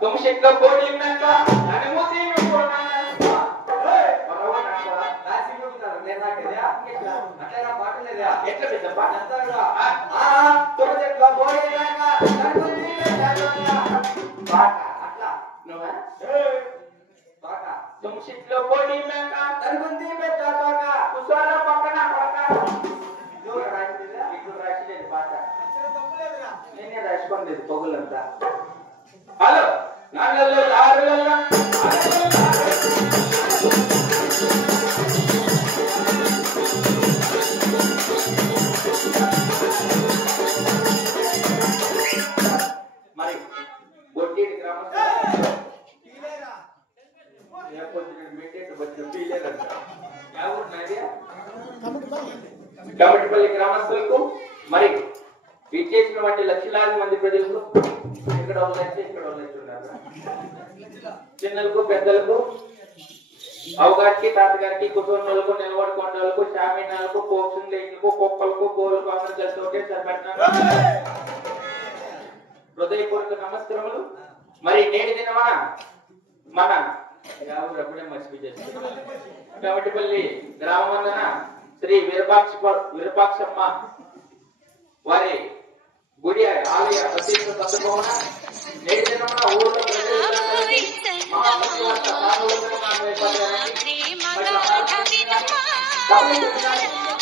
तुम शिक्षक कोणी ఎట్లా పెద్దప్ప తొమ్మిదిట్లో పోయేదాకా అట్లా నువ్వా తుమ్సిట్లో పోయి మేక తరుగుంది పెద్ద తోక కుసాల పక్కన పడక ఇల్లు రాసిలేదు పాట నేనే రాసుకోలేదు పొగులంతా హలో నాలుగల్లో ఆరుగల్లో మరి బొడ్డీడి కమిటిపల్లి గ్రామస్తులకు మరి విచ్చేసినటువంటి లక్షలాది మంది ప్రజలకు ఇక్కడ వాళ్ళైతే ఇక్కడ వాళ్ళైతే ఉన్నారు చిన్నలకు పెద్దలకు అవగారికి తాతగారికి కుటుంబాలకు నిలబడుకోవడాలకు షామీనాలకు పోక్సింగ్ లైన్లకు కుక్కలకు గోలకు అందరూ కలిసి ఒకటే సరిపెట్టినారు హృదయపూర్వక నమస్కారములు మరి నేటి దినమా మన ఎవరు అప్పుడే మర్చిపోయి కమిటిపల్లి గ్రామమందున శ్రీ విరూపాక్షమ్మ వారి గుడి ఆలయ ప్రతిష్ఠ సందర్భమున నేటి దినమున ఊళ్ళో ప్రజలందరికీ